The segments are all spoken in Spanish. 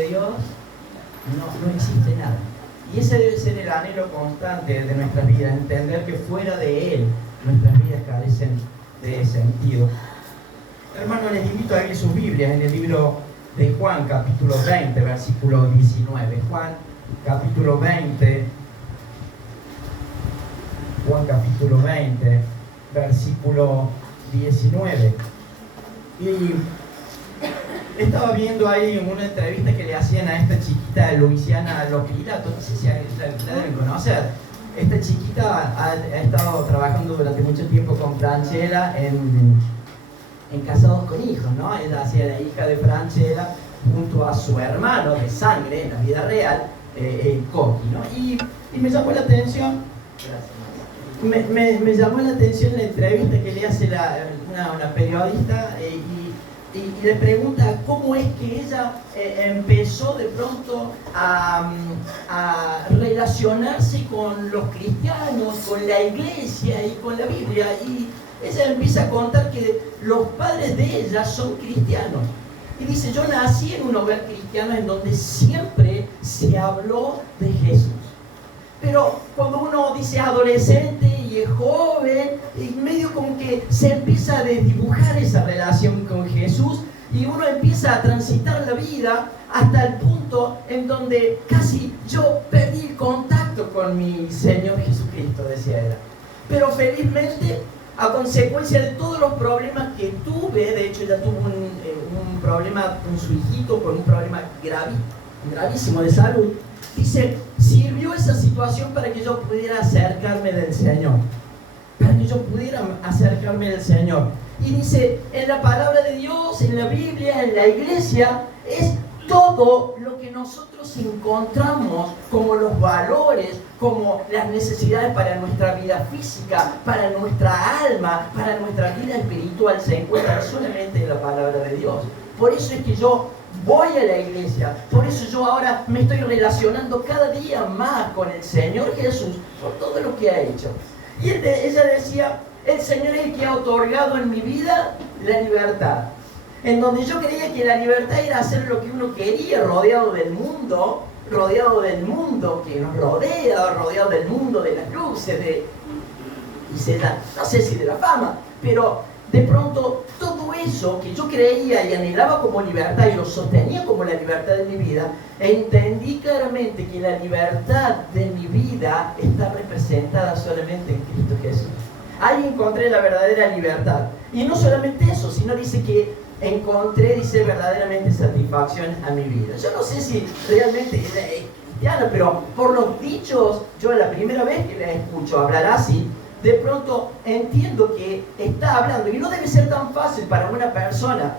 de Dios no existe nada. Y ese debe ser el anhelo constante de nuestras vidas, entender que fuera de Él nuestras vidas carecen de sentido. Hermanos, les invito a abrir sus Biblias en el libro de Juan, capítulo 20, versículo 19. Juan, capítulo 20, versículo 19. Y estaba viendo ahí una entrevista que le hacían a esta chiquita de Luisiana Lopilato, no sé si la deben conocer. Esta chiquita ha estado trabajando durante mucho tiempo con Franchella en Casados con Hijos, ¿no? Ella hacía la hija de Franchella junto a su hermano de sangre en la vida real, Coqui, ¿no? Y me llamó la atención, me llamó la atención la entrevista que le hace una periodista y le pregunta cómo es que ella empezó de pronto a relacionarse con los cristianos, con la iglesia y con la Biblia. Y ella empieza a contar que los padres de ella son cristianos. Y dice, yo nací en un hogar cristiano en donde siempre se habló de Jesús. Pero cuando uno dice adolescente y es joven, y medio como que se empieza a desdibujar esa relación con Jesús y uno empieza a transitar la vida hasta el punto en donde casi yo perdí el contacto con mi Señor Jesucristo, decía ella. Pero felizmente, a consecuencia de todos los problemas que tuve, de hecho ella tuvo un problema con su hijito, con un problema gravísimo de salud, dice, sirvió esa situación para que yo pudiera acercarme del Señor. Para que yo pudiera acercarme del Señor. Y dice, en la palabra de Dios, en la Biblia, en la iglesia, es todo lo que nosotros encontramos como los valores, como las necesidades para nuestra vida física, para nuestra alma, para nuestra vida espiritual, se encuentra solamente en la palabra de Dios. Por eso es que yo voy a la iglesia, por eso yo ahora me estoy relacionando cada día más con el Señor Jesús por todo lo que ha hecho. Y ella decía, el Señor es el que ha otorgado en mi vida la libertad. En donde yo creía que la libertad era hacer lo que uno quería, rodeado del mundo que nos rodea, rodeado del mundo de las luces, no sé si de la fama, pero de pronto todo eso que yo creía y anhelaba como libertad y lo sostenía como la libertad de mi vida, entendí claramente que la libertad de mi vida está representada solamente en Cristo Jesús. Ahí encontré la verdadera libertad. Y no solamente eso, sino dice que encontré, verdaderamente satisfacción a mi vida. Yo no sé si realmente ella es cristiana, pero por los dichos, yo la primera vez que la escucho hablar así, de pronto entiendo que está hablando, y no debe ser tan fácil para una persona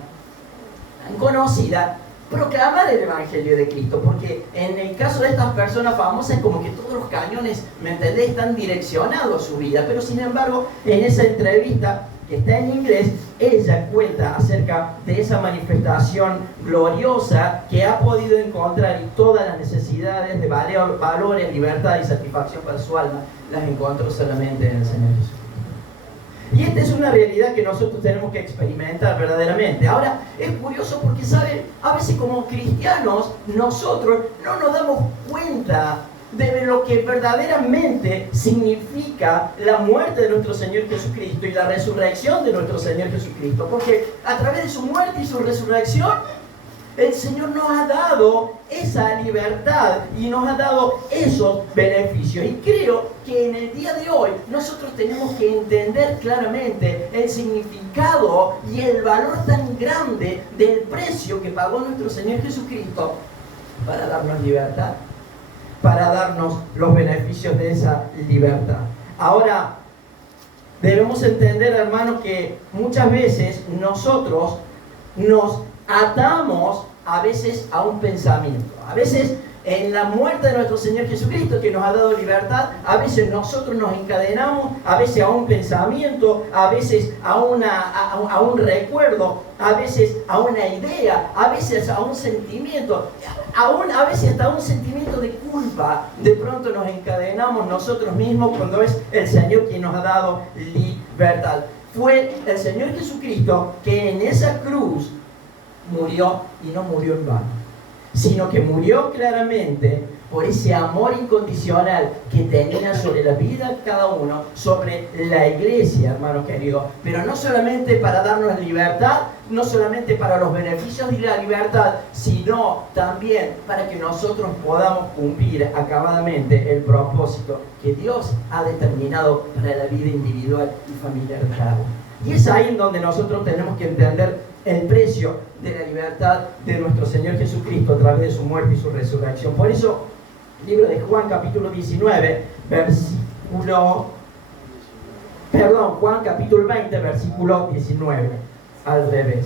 tan conocida proclamar el Evangelio de Cristo, porque en el caso de estas personas famosas es como que todos los cañones, ¿me entendés?, están direccionados a su vida, pero sin embargo en esa entrevista que está en inglés, ella cuenta acerca de esa manifestación gloriosa que ha podido encontrar y todas las necesidades de valores, libertad y satisfacción para su alma las encontró solamente en el Señor Jesús. Y esta es una realidad que nosotros tenemos que experimentar verdaderamente. Ahora, es curioso porque, ¿saben? A veces como cristianos, nosotros no nos damos cuenta de lo que verdaderamente significa la muerte de nuestro Señor Jesucristo y la resurrección de nuestro Señor Jesucristo. Porque a través de su muerte y su resurrección, el Señor nos ha dado esa libertad y nos ha dado esos beneficios. Y creo que en el día de hoy nosotros tenemos que entender claramente el significado y el valor tan grande del precio que pagó nuestro Señor Jesucristo para darnos libertad, para darnos los beneficios de esa libertad. Ahora, debemos entender, hermano, que muchas veces nosotros nos atamos a veces a un pensamiento. A veces en la muerte de nuestro Señor Jesucristo, que nos ha dado libertad, a veces nosotros nos encadenamos, a veces a un pensamiento, a veces a un recuerdo, a veces a una idea, a veces a un sentimiento, a veces hasta un sentimiento de culpa. De pronto nos encadenamos nosotros mismos cuando es el Señor quien nos ha dado libertad. Fue el Señor Jesucristo que en esa cruz murió y no murió en vano. sino que murió claramente por ese amor incondicional que tenía sobre la vida de cada uno, sobre la iglesia, hermano querido, pero no solamente para darnos libertad, no solamente para los beneficios de la libertad, sino también para que nosotros podamos cumplir acabadamente el propósito que Dios ha determinado para la vida individual y familiar de cada uno. Y es ahí en donde nosotros tenemos que entender el precio de la libertad de nuestro Señor Jesucristo a través de su muerte y su resurrección. Por eso, libro de Juan capítulo 19, Juan capítulo 20, versículo 19, al revés.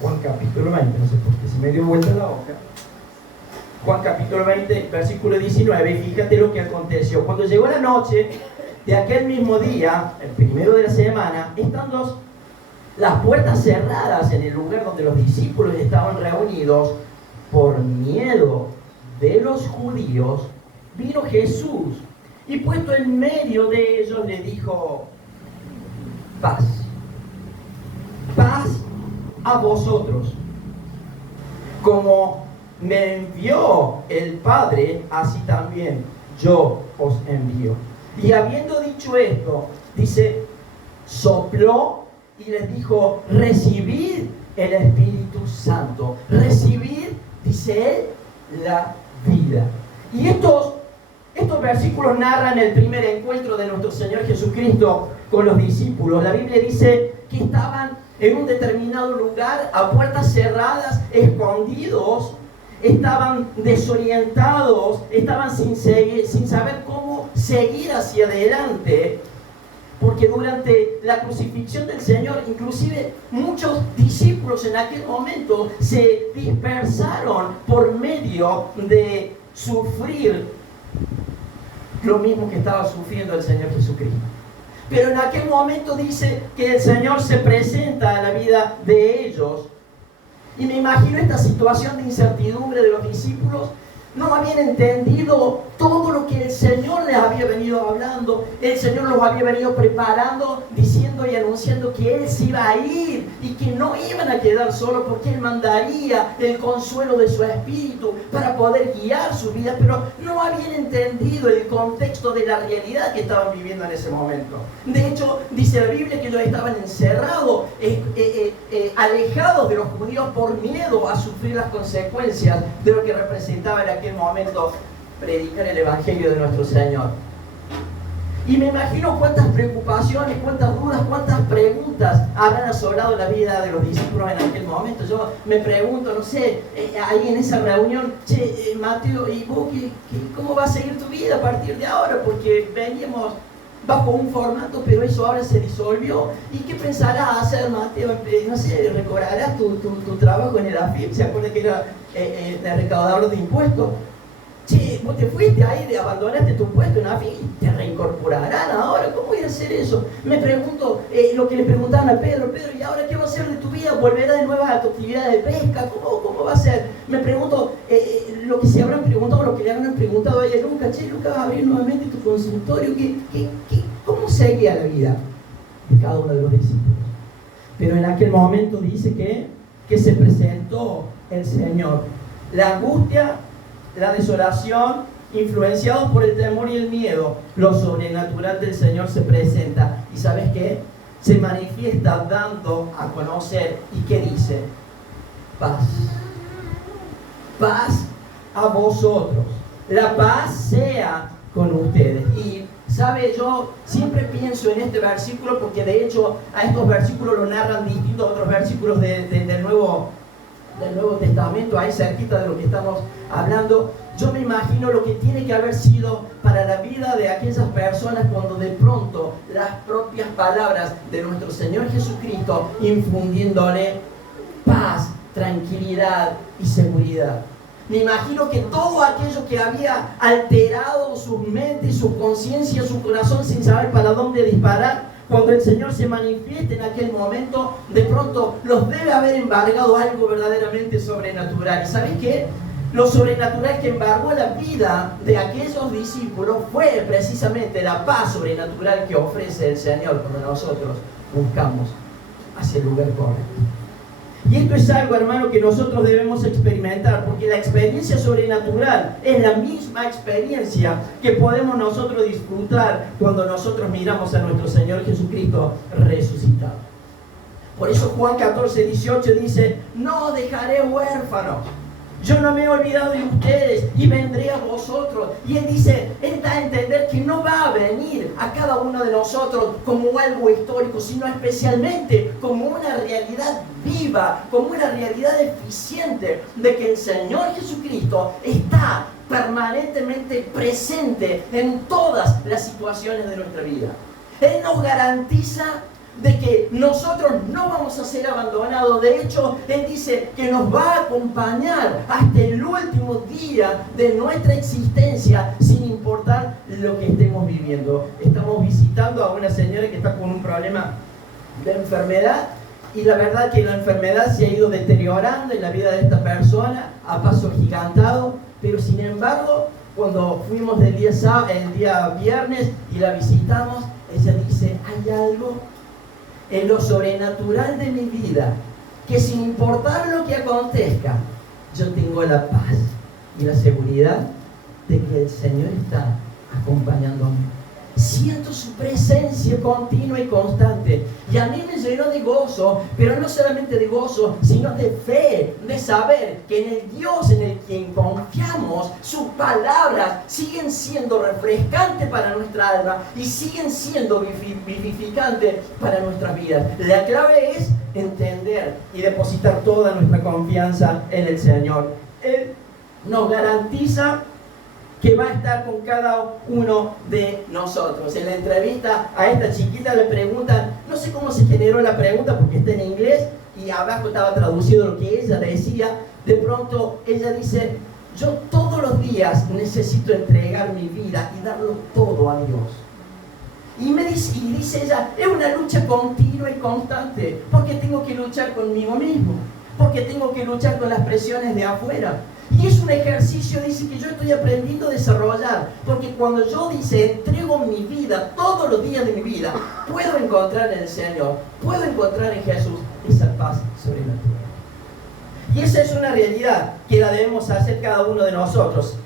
Juan capítulo 20, no sé por qué se me dio vuelta la hoja. Juan capítulo 20, versículo 19, y fíjate lo que aconteció. Cuando llegó la noche de aquel mismo día, el primero de la semana, estando las puertas cerradas en el lugar donde los discípulos estaban reunidos, por miedo de los judíos, vino Jesús y puesto en medio de ellos le dijo: paz, paz a vosotros. Como me envió el Padre, así también yo os envío. Y habiendo dicho esto, dice, sopló y les dijo: recibid el Espíritu Santo. Recibid, dice él, la vida. Y estos versículos narran el primer encuentro de nuestro Señor Jesucristo con los discípulos. La Biblia dice que estaban en un determinado lugar, a puertas cerradas, escondidos, estaban desorientados, estaban sin saber cómo seguir hacia adelante, porque durante la crucifixión del Señor, inclusive muchos discípulos en aquel momento se dispersaron por medio de sufrir lo mismo que estaba sufriendo el Señor Jesucristo. Pero en aquel momento dice que el Señor se presenta a la vida de ellos. Y me imagino esta situación de incertidumbre de los discípulos. No habían entendido todo lo que el Señor les había venido hablando. El Señor los había venido preparando, diciendo y anunciando que Él se iba a ir y que no iban a quedar solos, porque Él mandaría el consuelo de su Espíritu para poder guiar su vida. Pero no habían entendido el contexto de la realidad que estaban viviendo en ese momento. De hecho, dice la Biblia que ellos estaban encerrados, alejados de los judíos por miedo a sufrir las consecuencias de lo que representaba en aquel momento predicar el Evangelio de nuestro Señor. Y me imagino cuántas preocupaciones, cuántas dudas, cuántas preguntas habrán asolado la vida de los discípulos en aquel momento. Yo me pregunto, no sé, ahí en esa reunión, Mateo, ¿y vos cómo va a seguir tu vida a partir de ahora? Porque veníamos bajo un formato, pero eso ahora se disolvió. ¿Y qué pensarás hacer, Mateo? No sé, ¿recordarás tu trabajo en el AFIP? ¿Se acuerda que era de recaudador de impuestos? Vos te fuiste ahí, abandonaste tu puesto en AFIP y te reincorporarán ahora. ¿Cómo voy a hacer eso? Me pregunto lo que le preguntaban a Pedro: Pedro, ¿y ahora qué va a hacer de tu vida? ¿Volverás de nuevo a tu actividad de pesca? ¿Cómo va a ser? Me pregunto lo que se habrán preguntado, lo que le habrán preguntado a ella: Lucas, vas a abrir nuevamente tu consultorio. ¿Cómo seguía la vida de cada uno de los discípulos? Pero en aquel momento dice que se presentó el Señor. La angustia, la desolación, influenciados por el temor y el miedo, lo sobrenatural del Señor se presenta. ¿Y sabes qué? Se manifiesta dando a conocer. ¿Y qué dice? Paz. Paz a vosotros. La paz sea con ustedes. Y sabe, yo siempre pienso en este versículo, porque de hecho a estos versículos lo narran distintos otros versículos del Nuevo Testamento, ahí cerquita de lo que estamos hablando. Yo me imagino lo que tiene que haber sido para la vida de aquellas personas cuando de pronto las propias palabras de nuestro Señor Jesucristo infundiéndole paz, tranquilidad y seguridad. Me imagino que todo aquello que había alterado sus mentes, su conciencia, su corazón sin saber para dónde disparar, cuando el Señor se manifieste en aquel momento, de pronto los debe haber embargado algo verdaderamente sobrenatural. ¿Y sabes qué? Lo sobrenatural que embargó la vida de aquellos discípulos fue precisamente la paz sobrenatural que ofrece el Señor cuando nosotros buscamos hacia el lugar correcto. Y esto es algo, hermano, que nosotros debemos experimentar, porque la experiencia sobrenatural es la misma experiencia que podemos nosotros disfrutar cuando nosotros miramos a nuestro Señor Jesucristo resucitado. Por eso Juan 14, 18 dice: no os dejaré huérfanos. Yo no me he olvidado de ustedes y vendré a vosotros. Y Él dice, Él da a entender que no va a venir a cada uno de nosotros como algo histórico, sino especialmente como una realidad viva, como una realidad eficiente de que el Señor Jesucristo está permanentemente presente en todas las situaciones de nuestra vida. Él nos garantiza de que nosotros no vamos a ser abandonados. De hecho, Él dice que nos va a acompañar hasta el último día de nuestra existencia, sin importar lo que estemos viviendo. Estamos visitando a una señora que está con un problema de enfermedad, y la verdad que la enfermedad se ha ido deteriorando en la vida de esta persona a paso gigantado, pero sin embargo, cuando fuimos el día viernes y la visitamos, ella dice, hay algo en lo sobrenatural de mi vida, que sin importar lo que acontezca, yo tengo la paz y la seguridad de que el Señor está acompañándome. Siento su presencia continua y constante, y a mí me llenó de gozo, pero no solamente de gozo, sino de fe, de saber que en el Dios en el quien confiamos, sus palabras siguen siendo refrescantes para nuestra alma y siguen siendo vivificantes para nuestras vidas. La clave es entender y depositar toda nuestra confianza en el Señor. Él nos garantiza que va a estar con cada uno de nosotros. En la entrevista a esta chiquita le preguntan, no sé cómo se generó la pregunta porque está en inglés y abajo estaba traducido lo que ella decía. De pronto ella dice, yo todos los días necesito entregar mi vida y darlo todo a Dios. Y dice ella, es una lucha continua y constante, porque tengo que luchar conmigo mismo, porque tengo que luchar con las presiones de afuera. Y es un ejercicio, dice, que yo estoy aprendiendo a desarrollar, porque cuando yo, dice, entrego mi vida, todos los días de mi vida, puedo encontrar en el Señor, puedo encontrar en Jesús esa paz sobrenatural. Y esa es una realidad que la debemos hacer cada uno de nosotros,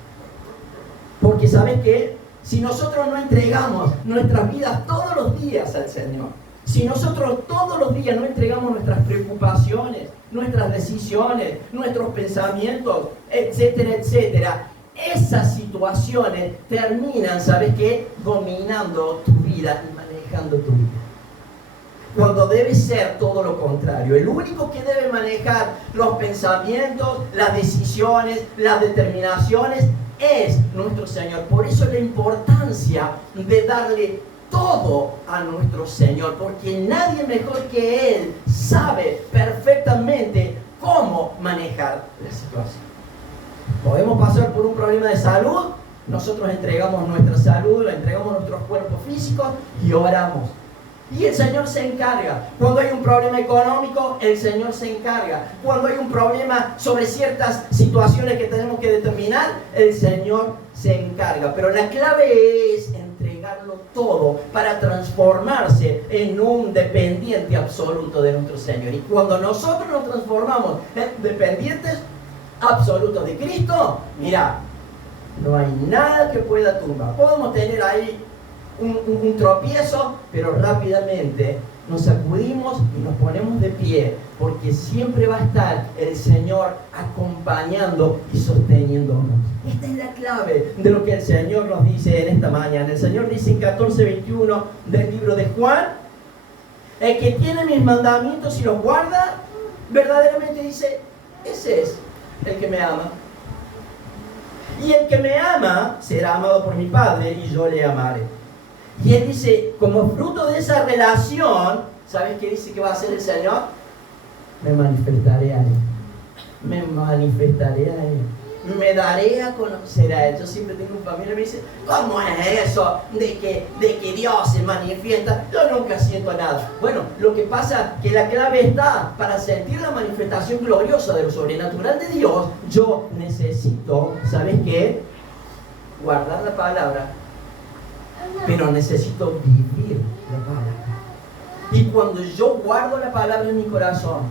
porque ¿saben qué? Si nosotros no entregamos nuestras vidas todos los días al Señor, si nosotros todos los días no entregamos nuestras preocupaciones, nuestras decisiones, nuestros pensamientos, etcétera, etcétera, esas situaciones terminan, ¿sabes qué? Dominando tu vida y manejando tu vida. Cuando debe ser todo lo contrario. El único que debe manejar los pensamientos, las decisiones, las determinaciones es nuestro Señor. Por eso la importancia de darle todo a nuestro Señor, porque nadie mejor que Él sabe perfectamente cómo manejar la situación. Podemos pasar por un problema de salud, nosotros entregamos nuestra salud, entregamos nuestros cuerpos físicos y oramos. Y el Señor se encarga. Cuando hay un problema económico, el Señor se encarga. Cuando hay un problema sobre ciertas situaciones que tenemos que determinar, el Señor se encarga. Pero la clave es entregarlo todo para transformarse en un dependiente absoluto de nuestro Señor. Y cuando nosotros nos transformamos en dependientes absolutos de Cristo, mira, no hay nada que pueda tumbar. Podemos tener ahí un tropiezo, pero rápidamente nos sacudimos y nos ponemos de pie, porque siempre va a estar el Señor acompañando y sosteniéndonos. Esta es la clave de lo que el Señor nos dice en esta mañana. El Señor dice en 14:21 del libro de Juan, el que tiene mis mandamientos y los guarda, verdaderamente dice, ese es el que me ama. Y el que me ama será amado por mi Padre y yo le amaré. Y Él dice, como fruto de esa relación, ¿sabes qué dice que va a hacer el Señor? Me manifestaré a Él. Me manifestaré a Él. Me daré a conocer a Él. Yo siempre tengo un familia que me dice, ¿cómo es eso de que Dios se manifiesta? Yo nunca siento nada. Bueno, lo que pasa es que la clave está, para sentir la manifestación gloriosa de lo sobrenatural de Dios, yo necesito, ¿sabes qué? Guardar la palabra, pero necesito vivir la palabra. Y cuando yo guardo la palabra en mi corazón,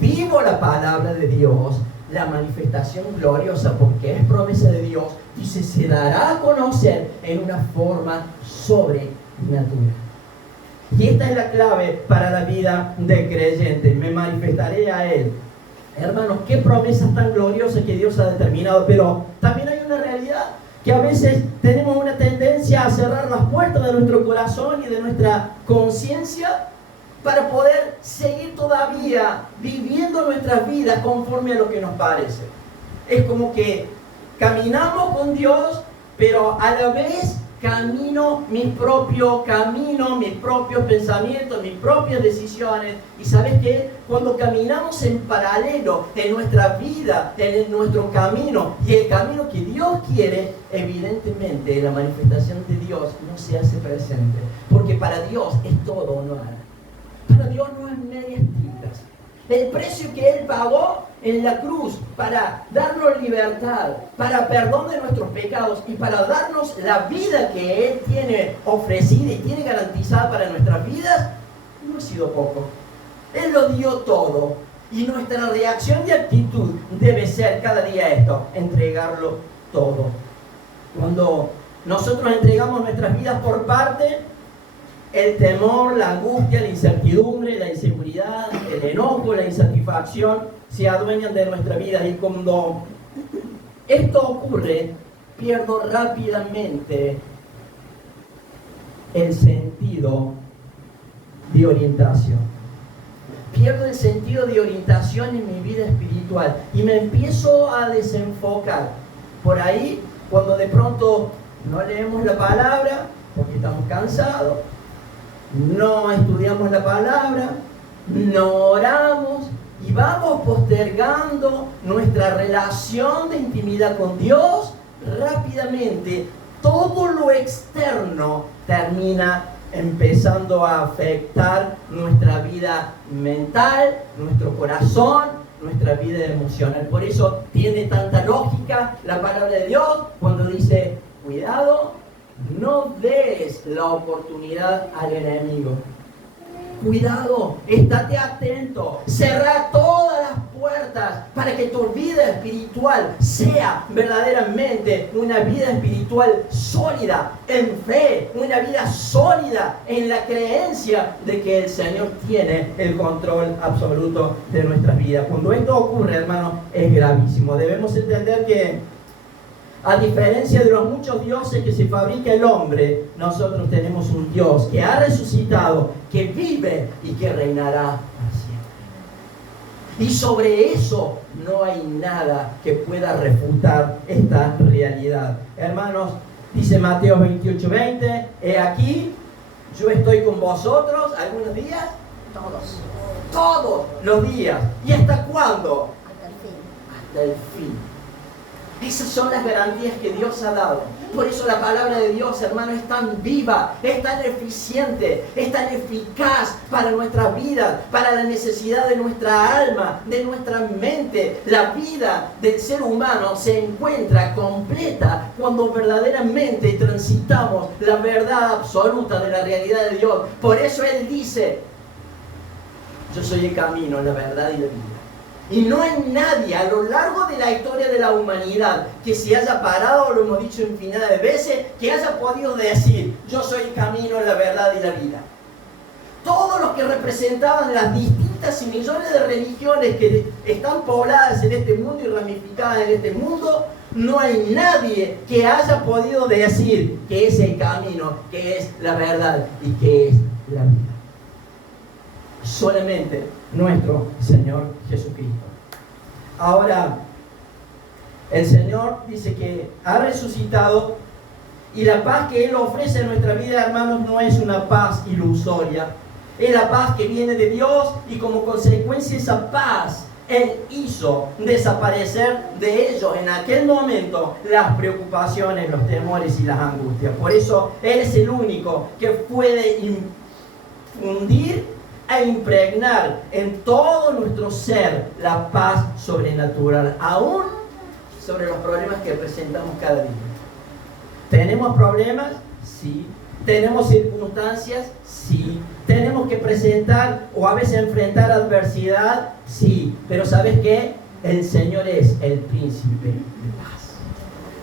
vivo la palabra de Dios, la manifestación gloriosa, porque es promesa de Dios, dice, se dará a conocer en una forma sobrenatural. Y esta es la clave para la vida del creyente. Me manifestaré a Él. Hermanos, qué promesas tan gloriosas que Dios ha determinado. Pero también hay una realidad, que a veces tenemos una tendencia a cerrar las puertas de nuestro corazón y de nuestra conciencia para poder seguir todavía viviendo nuestras vidas conforme a lo que nos parece. Es como que caminamos con Dios, pero a la vez camino mi propio camino, mis propios pensamientos, mis propias decisiones. Y ¿sabes qué? Cuando caminamos en paralelo en nuestra vida, en nuestro camino y el camino que Dios quiere, evidentemente la manifestación de Dios no se hace presente. Porque para Dios es todo o nada. Para Dios no es medias tintas. El precio que Él pagó en la cruz para darnos libertad, para perdón de nuestros pecados y para darnos la vida que Él tiene ofrecida y tiene garantizada para nuestras vidas, no ha sido poco. Él lo dio todo. Y nuestra reacción y actitud debe ser cada día esto, entregarlo todo. Cuando nosotros entregamos nuestras vidas por parte, el temor, la angustia, la incertidumbre, la inseguridad, el enojo, la insatisfacción se adueñan de nuestra vida. Y cuando esto ocurre, pierdo rápidamente el sentido de orientación. Pierdo el sentido de orientación en mi vida espiritual y me empiezo a desenfocar. Por ahí, cuando de pronto no leemos la palabra, porque estamos cansados, no estudiamos la palabra, no oramos y vamos postergando nuestra relación de intimidad con Dios, rápidamente todo lo externo termina empezando a afectar nuestra vida mental, nuestro corazón, nuestra vida emocional. Por eso tiene tanta lógica la palabra de Dios cuando dice, cuidado, no des la oportunidad al enemigo. Cuidado, estate atento, cerrá todas las puertas para que tu vida espiritual sea verdaderamente una vida espiritual sólida en fe, una vida sólida en la creencia de que el Señor tiene el control absoluto de nuestras vidas. Cuando esto ocurre, hermanos, es gravísimo. Debemos entender que a diferencia de los muchos dioses que se fabrica el hombre, nosotros tenemos un Dios que ha resucitado, que vive y que reinará para siempre. Y sobre eso no hay nada que pueda refutar esta realidad. Hermanos, dice Mateo 28:20, he aquí, yo estoy con vosotros algunos días, todos los días. ¿Y hasta cuándo? Hasta el fin. Esas son las garantías que Dios ha dado. Por eso la palabra de Dios, hermano, es tan viva, es tan eficiente, es tan eficaz para nuestras vidas, para la necesidad de nuestra alma, de nuestra mente. La vida del ser humano se encuentra completa cuando verdaderamente transitamos la verdad absoluta de la realidad de Dios. Por eso Él dice, yo soy el camino, la verdad y la vida. Y no hay nadie a lo largo de la historia de la humanidad que se haya parado, lo hemos dicho infinidad de veces, que haya podido decir, yo soy el camino, la verdad y la vida. Todos los que representaban las distintas y millones de religiones que están pobladas en este mundo y ramificadas en este mundo, no hay nadie que haya podido decir que es el camino, que es la verdad y que es la vida. Solamente nuestro Señor Jesucristo. Ahora, el Señor dice que ha resucitado y la paz que Él ofrece en nuestra vida, hermanos, no es una paz ilusoria. Es la paz que viene de Dios y como consecuencia de esa paz, Él hizo desaparecer de ellos en aquel momento las preocupaciones, los temores y las angustias. Por eso Él es el único que puede infundir a impregnar en todo nuestro ser la paz sobrenatural, aún sobre los problemas que presentamos cada día. ¿Tenemos problemas? Sí. ¿Tenemos circunstancias? Sí. ¿Tenemos que presentar o a veces enfrentar adversidad? Sí. Pero ¿sabes qué? El Señor es el príncipe de paz.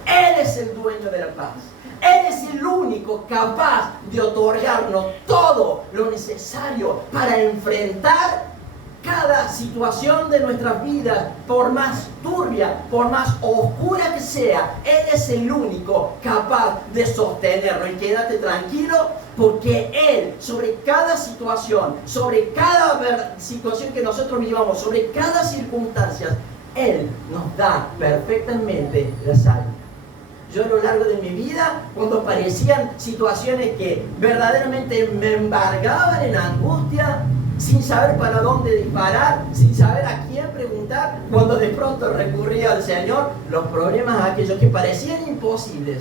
Él es el dueño de la paz. Él es el único capaz de otorgarnos todo lo necesario para enfrentar cada situación de nuestras vidas, por más turbia, por más oscura que sea. Él es el único capaz de sostenerlo. Y quédate tranquilo, porque Él, sobre cada situación, sobre cada situación que nosotros vivamos, sobre cada circunstancia, Él nos da perfectamente la salida. Yo a lo largo de mi vida, cuando aparecían situaciones que verdaderamente me embargaban en angustia, sin saber para dónde disparar, sin saber a quién preguntar, cuando de pronto recurría al Señor, los problemas aquellos que parecían imposibles,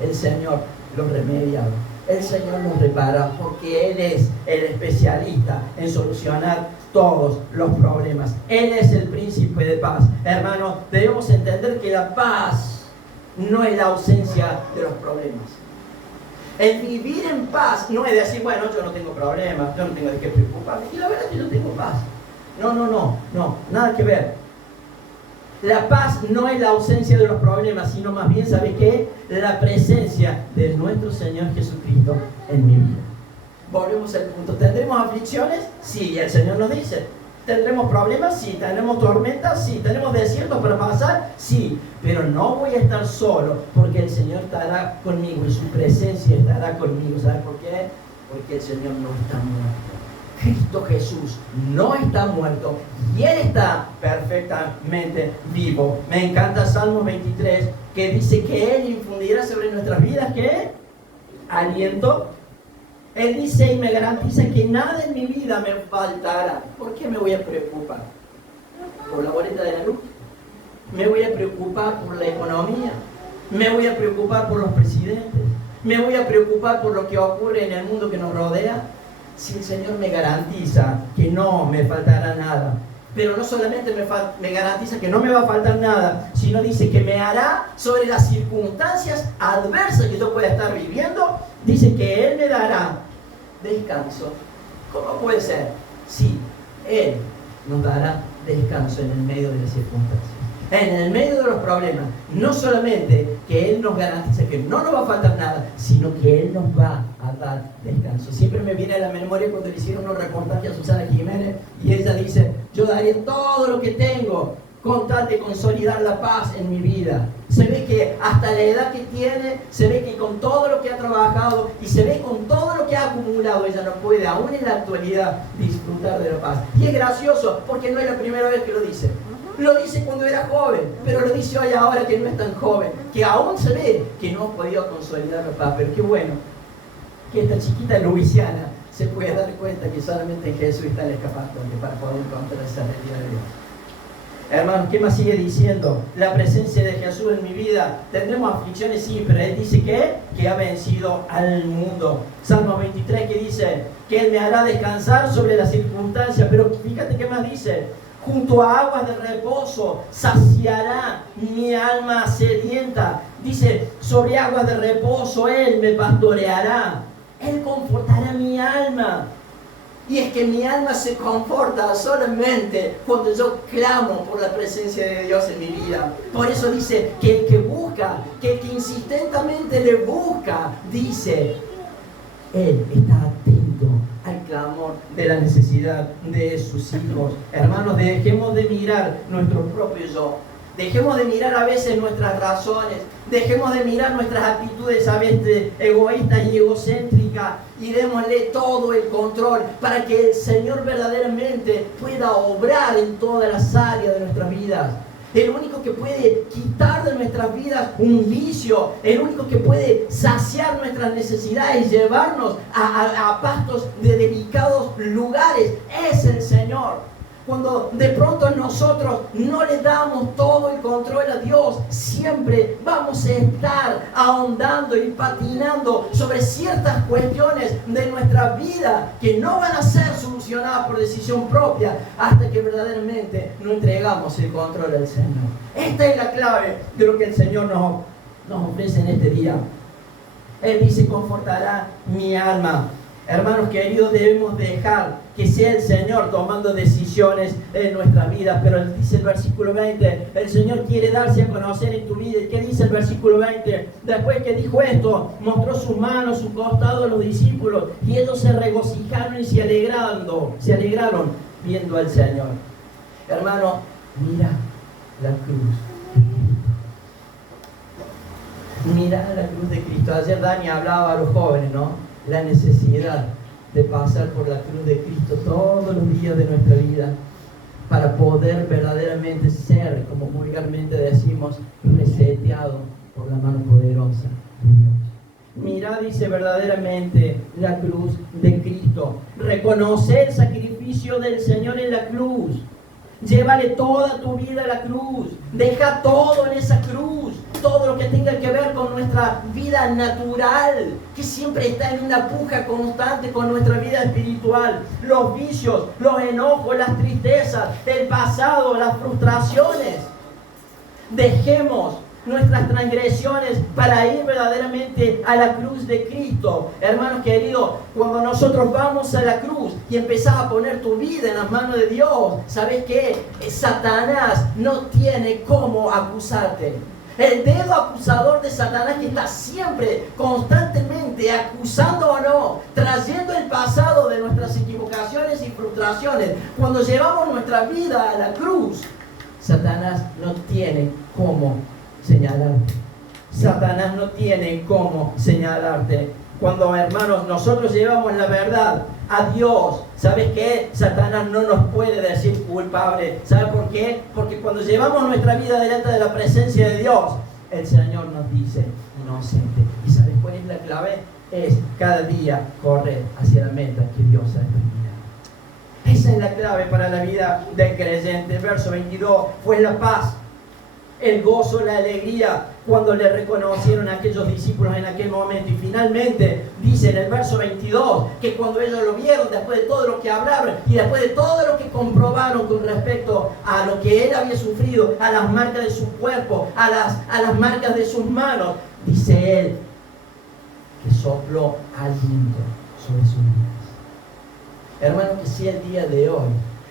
el Señor los remediaba, el Señor los repara, porque Él es el especialista en solucionar todos los problemas. Él es el príncipe de paz. Hermanos, debemos entender que la paz no es la ausencia de los problemas. El vivir en paz no es decir, bueno, yo no tengo problemas, yo no tengo de qué preocuparme, y la verdad es que yo tengo paz. No, nada que ver. La paz no es la ausencia de los problemas, sino más bien, ¿sabes qué? La presencia de nuestro Señor Jesucristo en mi vida. Volvemos al punto. ¿Tendremos aflicciones? Sí, el Señor nos dice. ¿Tendremos problemas? Sí. ¿Tendremos tormentas? Sí. ¿Tenemos desiertos para pasar? Sí. Pero no voy a estar solo, porque el Señor estará conmigo y su presencia estará conmigo. ¿Sabes por qué? Porque el Señor no está muerto. Cristo Jesús no está muerto y Él está perfectamente vivo. Me encanta Salmo 23, que dice que Él infundirá sobre nuestras vidas, ¿qué? Aliento. Él dice y me garantiza que nada en mi vida me faltará. ¿Por qué me voy a preocupar? ¿Por la boleta de la luz? ¿Me voy a preocupar por la economía? ¿Me voy a preocupar por los presidentes? ¿Me voy a preocupar por lo que ocurre en el mundo que nos rodea? Si el Señor me garantiza que no me faltará nada, pero no solamente me garantiza que no me va a faltar nada, sino dice que me hará sobre las circunstancias adversas que yo pueda estar viviendo, dice que Él me dará descanso. ¿Cómo puede ser? Sí, Él nos dará descanso en el medio de las circunstancias, en el medio de los problemas. No solamente que Él nos garantiza que no nos va a faltar nada, sino que Él nos va a dar descanso. Siempre me viene a la memoria cuando le hicieron unos reportajes a Susana Jiménez y ella dice, yo daría todo lo que tengo con tal de consolidar la paz en mi vida. Se ve que hasta la edad que tiene, se ve que con todo lo que ha trabajado y se ve con todo lo que ha acumulado, ella no puede aún en la actualidad disfrutar de la paz. Y es gracioso porque no es la primera vez que lo dice. Lo dice cuando era joven, pero lo dice hoy ahora que no es tan joven, que aún se ve que no ha podido consolidar la paz. Pero qué bueno que esta chiquita Luisiana se puede dar cuenta que solamente en Jesús está el escapatorio para poder encontrar esa realidad de Dios. Hermanos, ¿qué más sigue diciendo? La presencia de Jesús en mi vida. Tendremos aflicciones, sí, pero Él dice que ha vencido al mundo. Salmo 23 que dice que Él me hará descansar sobre las circunstancias, pero fíjate qué más dice. Junto a aguas de reposo saciará mi alma sedienta. Dice, sobre aguas de reposo Él me pastoreará. Él confortará mi alma. Y es que mi alma se conforta solamente cuando yo clamo por la presencia de Dios en mi vida. Por eso dice que el que busca, que el que insistentemente le busca, dice, Él está atento al clamor de la necesidad de sus hijos. Hermanos, dejemos de mirar nuestro propio yo. Dejemos de mirar a veces nuestras razones, dejemos de mirar nuestras actitudes a veces egoístas y egocéntricas y démosle todo el control para que el Señor verdaderamente pueda obrar en todas las áreas de nuestras vidas. El único que puede quitar de nuestras vidas un vicio, el único que puede saciar nuestras necesidades y llevarnos a pastos de delicados lugares es el Señor. Cuando de pronto nosotros no le damos todo el control a Dios, siempre vamos a estar ahondando y patinando sobre ciertas cuestiones de nuestra vida que no van a ser solucionadas por decisión propia hasta que verdaderamente no entregamos el control al Señor. Esta es la clave de lo que el Señor nos ofrece en este día. Él dice, confortará mi alma. Hermanos queridos, debemos dejar que sea el Señor tomando decisiones en nuestra vida. Pero dice el versículo 20, el Señor quiere darse a conocer en tu vida. ¿Qué dice el versículo 20? Después que dijo esto, mostró sus manos, su costado a los discípulos, y ellos se regocijaron y se alegraron viendo al Señor. Hermano, mira la cruz. Mira la cruz de Cristo. Ayer Dani hablaba a los jóvenes, ¿no? La necesidad de pasar por la cruz de Cristo todos los días de nuestra vida para poder verdaderamente ser, como vulgarmente decimos, reseteado por la mano poderosa de Dios. Mira, dice, verdaderamente la cruz de Cristo. Reconoce el sacrificio del Señor en la cruz. Llévale toda tu vida a la cruz. Deja todo en esa cruz. Todo lo que tenga que ver con nuestra vida natural, que siempre está en una puja constante con nuestra vida espiritual. Los vicios, los enojos, las tristezas, el pasado, las frustraciones. Dejemos nuestras transgresiones para ir verdaderamente a la cruz de Cristo. Hermanos queridos, cuando nosotros vamos a la cruz y empezás a poner tu vida en las manos de Dios, ¿sabes qué? Satanás no tiene cómo acusarte. El dedo acusador de Satanás, que está siempre, constantemente, acusando o no, trayendo el pasado de nuestras equivocaciones y frustraciones. Cuando llevamos nuestra vida a la cruz, Satanás no tiene cómo señalarte. Satanás no tiene cómo señalarte. Cuando, hermanos, nosotros llevamos la verdad a Dios, ¿sabes qué? Satanás no nos puede decir culpable. ¿Sabe por qué? Porque cuando llevamos nuestra vida delante de la presencia de Dios, el Señor nos dice inocente. ¿Y sabes cuál es la clave? Es cada día correr hacia la meta que Dios ha determinado. Esa es la clave para la vida del creyente. El verso 22 fue la paz, el gozo, la alegría, cuando le reconocieron a aquellos discípulos en aquel momento. Y finalmente dice en el verso 22 que cuando ellos lo vieron, después de todo lo que hablaron y después de todo lo que comprobaron con respecto a lo que él había sufrido, a las marcas de su cuerpo, a las marcas de sus manos, dice él que sopló aliento sobre sus vidas. Hermano, que sea el día de hoy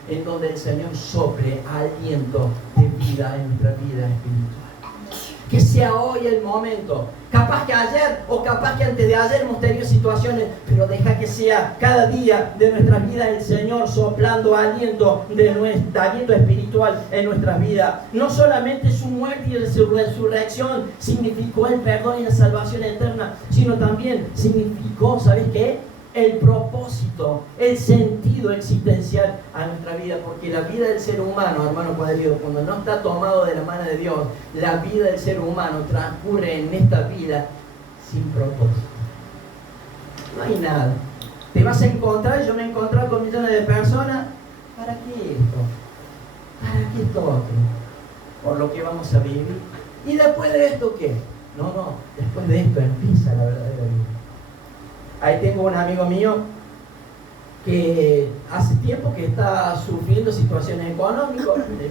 en donde el Señor sople aliento de vida en nuestra vida espiritual. Que sea hoy el momento. Capaz que ayer o capaz que antes de ayer hemos tenido situaciones, pero deja que sea cada día de nuestras vidas el Señor soplando aliento aliento espiritual en nuestras vidas. No solamente su muerte y su resurrección significó el perdón y la salvación eterna, sino también significó, ¿sabes qué? El propósito, el sentido existencial a nuestra vida, porque la vida del ser humano, hermano cuadrido, cuando no está tomado de la mano de Dios, la vida del ser humano transcurre en esta vida sin propósito. No hay nada. Te vas a encontrar, yo me he encontrado con millones de personas. ¿Para qué esto? ¿Para qué esto otro? Por lo que vamos a vivir. ¿Y después de esto qué? No, después de esto empieza la verdadera vida. Ahí tengo un amigo mío que hace tiempo que está sufriendo situaciones económicas,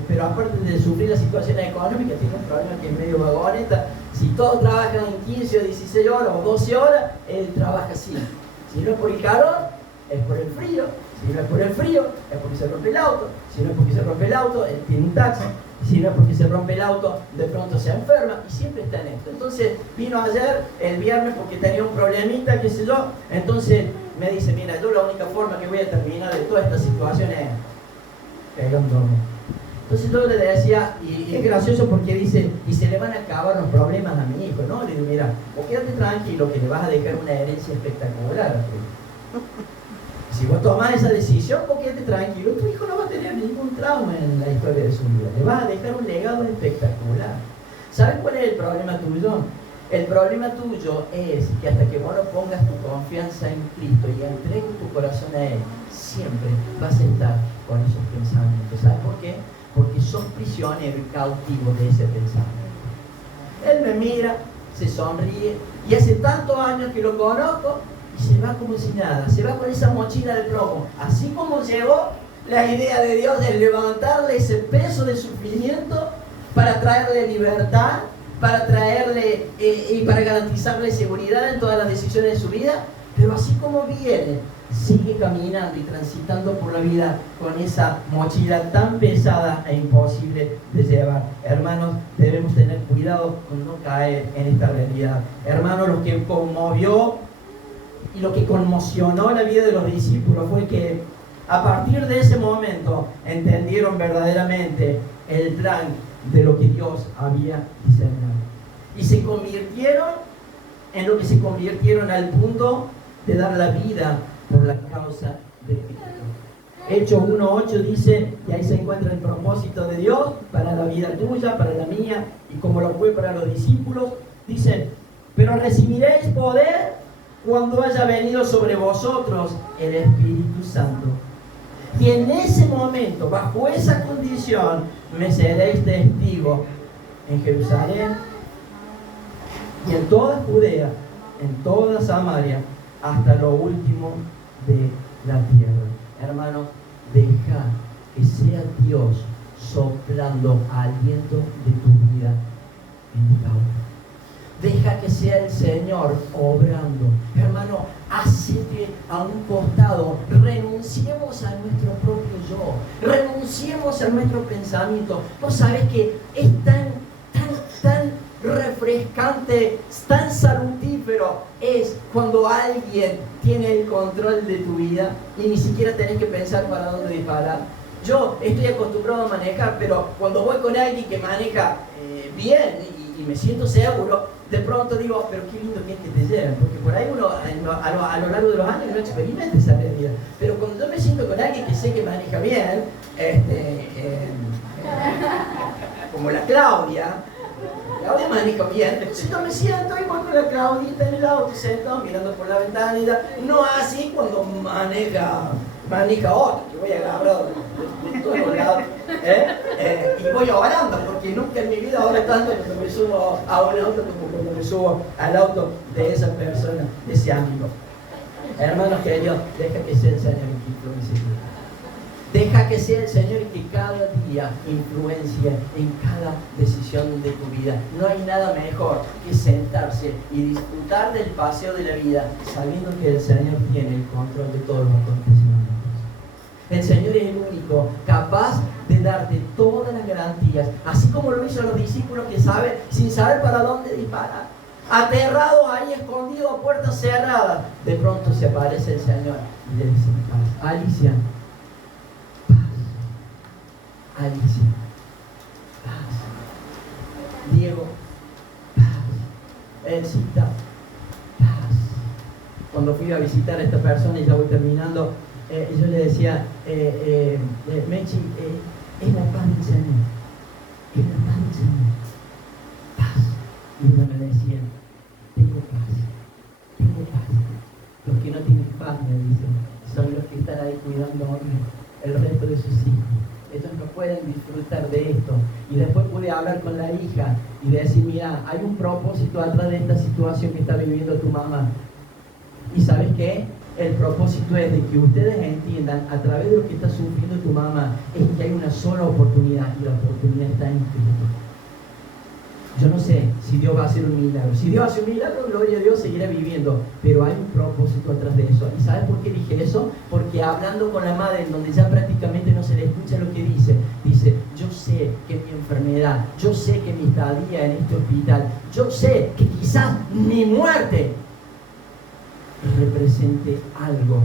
pero aparte de sufrir las situaciones económicas, tiene un problema que es medio vagoneta. Si todos trabajan en 15 o 16 horas o 12 horas, él trabaja así. Si no es por el calor, es por el frío. Si no es por el frío, es porque se rompe el auto. Si no es porque se rompe el auto, él tiene un taxi. Si no es porque se rompe el auto, de pronto se enferma y siempre está en esto. Entonces vino ayer, el viernes, porque tenía un problemita, qué sé yo. Entonces me dice, mira, yo la única forma que voy a terminar de toda esta situación es pegándome. Entonces yo le decía, y es gracioso porque dice, y se le van a acabar los problemas a mi hijo, ¿no? Le digo, mira, o quédate tranquilo que le vas a dejar una herencia espectacular a tu hijo. Si vos tomás esa decisión, vos quédate tranquilo, tu hijo no va a tener ningún trauma en la historia de su vida. Le vas a dejar un legado espectacular. ¿Sabes cuál es el problema tuyo? El problema tuyo es que hasta que vos no pongas tu confianza en Cristo y entregues tu corazón a Él, siempre vas a estar con esos pensamientos. ¿Sabes por qué? Porque sos prisionero y cautivo de ese pensamiento. Él me mira, se sonríe, y hace tantos años que lo conozco, y se va como si nada, se va con esa mochila de plomo. Así como llegó, la idea de Dios es levantarle ese peso de sufrimiento para traerle libertad, para traerle y para garantizarle seguridad en todas las decisiones de su vida, pero así como viene, sigue caminando y transitando por la vida con esa mochila tan pesada e imposible de llevar. Hermanos, debemos tener cuidado con no caer en esta realidad. Hermanos, lo que conmovió y lo que conmocionó la vida de los discípulos fue que a partir de ese momento entendieron verdaderamente el plan de lo que Dios había diseñado. Y se convirtieron en lo que se convirtieron al punto de dar la vida por la causa de Cristo. Hechos 1:8 dice, y ahí se encuentra el propósito de Dios para la vida tuya, para la mía, y como lo fue para los discípulos. Dicen, pero recibiréis poder cuando haya venido sobre vosotros el Espíritu Santo. Y en ese momento, bajo esa condición, me seréis testigos en Jerusalén y en toda Judea, en toda Samaria, hasta lo último de la tierra. Hermanos, deja que sea Dios soplando aliento de tu vida en esta hora. Deja que sea el Señor obrando. Hermano, hacete a un costado. Renunciemos a nuestro propio yo. Renunciemos a nuestro pensamiento. Vos sabés que es tan refrescante, tan salutífero es cuando alguien tiene el control de tu vida y ni siquiera tenés que pensar para dónde disparar. Yo estoy acostumbrado a manejar, pero cuando voy con alguien que maneja bien y me siento seguro, de pronto digo, pero qué lindo que es que te lleven, porque por ahí uno a lo largo de los años no experimenta esa realidad. Pero cuando yo me siento con alguien que sé que maneja bien, como la Claudia maneja bien, entonces yo me siento y voy con la Claudita en el auto, sentado mirando por la ventana y ya, no así cuando maneja otro, que voy agarrado de todos lados, y voy orando, porque nunca en mi vida oro tanto cuando me subo a un auto como cuando me subo al auto de esa persona, de ese amigo. Hermanos queridos, deja que sea el Señor el que influencie tu vida. Deja que sea el Señor que cada día influencia en cada decisión de tu vida. No hay nada mejor que sentarse y disfrutar del paseo de la vida sabiendo que el Señor tiene el control de todos los acontecimientos. El Señor es el único capaz de darte todas las garantías, así como lo hizo a los discípulos que sin saber para dónde disparar, aterrados ahí, escondidos a puertas cerradas. De pronto se aparece el Señor y le dice, paz, Alicia, Alicia, paz. Diego, paz. Elcita, paz. Cuando fui a visitar a esta persona, y ya voy terminando, yo le decía, Mechi, es la paz del Señor. Es la paz del Señor. Paz. Y uno me decía, tengo paz. Tengo paz. Los que no tienen paz, me dicen, son los que están ahí cuidando el resto de sus hijos. Ellos no pueden disfrutar de esto. Y después pude hablar con la hija y decir, mira, hay un propósito atrás de esta situación que está viviendo tu mamá. ¿Y sabes qué? El propósito es de que ustedes entiendan a través de lo que está sufriendo tu mamá, es que hay una sola oportunidad y la oportunidad está en Cristo. Yo no sé si Dios va a hacer un milagro. Si Dios hace un milagro, gloria a Dios, seguirá viviendo. Pero hay un propósito atrás de eso. ¿Y sabes por qué dije eso? Porque hablando con la madre, en donde ya prácticamente no se le escucha lo que dice, yo sé que mi enfermedad, yo sé que mi estadía en este hospital, yo sé que quizás mi muerte represente algo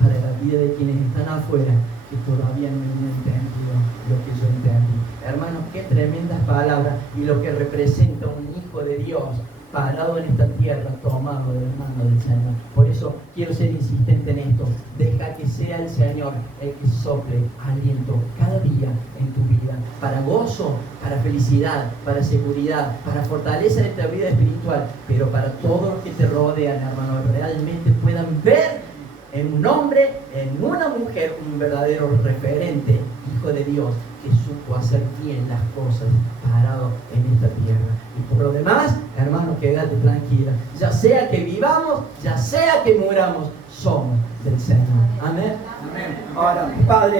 para la vida de quienes están afuera, que todavía no han entendido lo que yo entendí. Hermanos, qué tremendas palabras, y lo que representa un hijo de Dios parado en esta tierra, tomado de la mano del Señor. Por eso quiero ser insistente en esto. Deja que sea el Señor el que sople aliento cada día en tu vida, para gozo, para felicidad, para seguridad, para fortaleza de esta vida espiritual, pero para todos los que te rodean, hermanos, realmente puedan ver en un hombre, en una mujer, un verdadero referente, hijo de Dios, que supo hacer bien las cosas parado en esta tierra. Y por lo demás, hermanos, quédate tranquila. Ya sea que vivamos, ya sea que muramos, somos del Señor. Amén. Amén. Ahora, Padre.